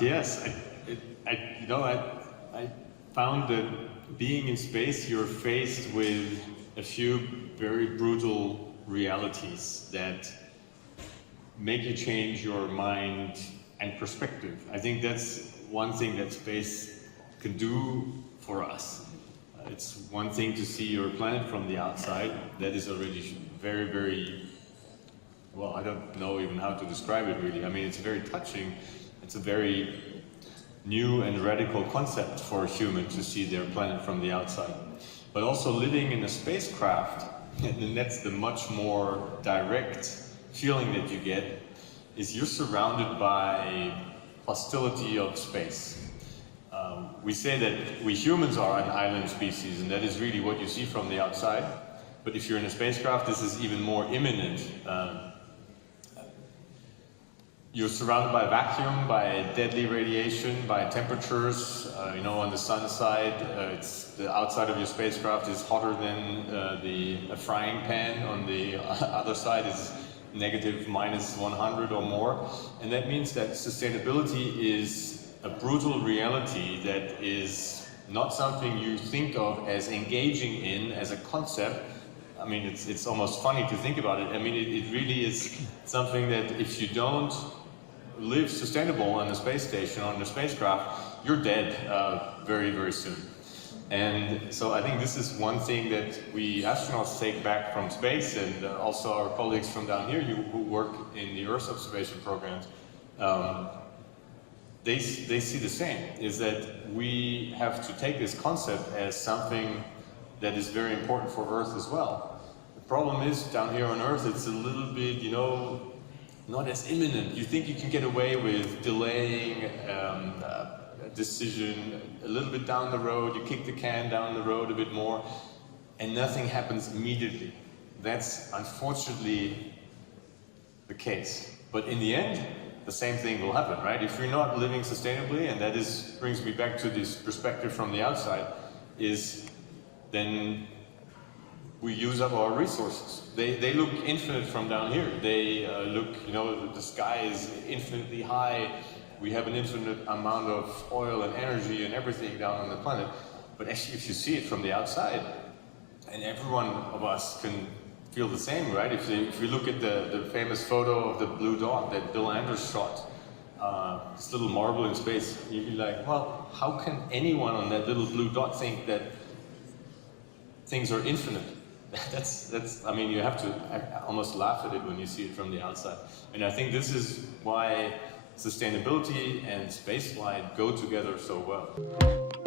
Yes, I found that being in space, you're faced with a few very brutal realities that make you change your mind and perspective. I think that's one thing that space can do for us. It's one thing to see your planet from the outside. That is already very, very, well, I don't know even how to describe it really. I mean, it's very touching. It's a very new and radical concept for a human to see their planet from the outside. But also living in a spacecraft, and that's the much more direct feeling that you get, is you're surrounded by hostility of space. We say that we humans are an island species, and that is really what you see from the outside. But if you're in a spacecraft, this is even more imminent. You're surrounded by vacuum, by deadly radiation, by temperatures. On the sun side, the outside of your spacecraft is hotter than a frying pan. On the other side is negative minus 100 or more. And that means that sustainability is a brutal reality that is not something you think of as engaging in as a concept. I mean, it's almost funny to think about it. I mean, it really is something that if you don't live sustainable on a space station, on a spacecraft, you're dead very, very soon. And so I think this is one thing that we astronauts take back from space, and also our colleagues from down here who work in the Earth observation programs, they see the same, is that we have to take this concept as something that is very important for Earth as well. The problem is, down here on Earth, it's a little bit, not as imminent. You think you can get away with delaying a decision a little bit down the road, you kick the can down the road a bit more, and nothing happens immediately. That's unfortunately the case. But in the end, the same thing will happen, right? If you're not living sustainably, and that brings me back to this perspective from the outside, is then we use up our resources. They look infinite from down here. They look, the sky is infinitely high. We have an infinite amount of oil and energy and everything down on the planet. But actually, if you see it from the outside, and every one of us can feel the same, right? If we look at the famous photo of the blue dot that Bill Anders shot, this little marble in space, you'd be like, well, how can anyone on that little blue dot think that things are infinite? I mean, you have to almost laugh at it when you see it from the outside. And I think this is why sustainability and spaceflight go together so well.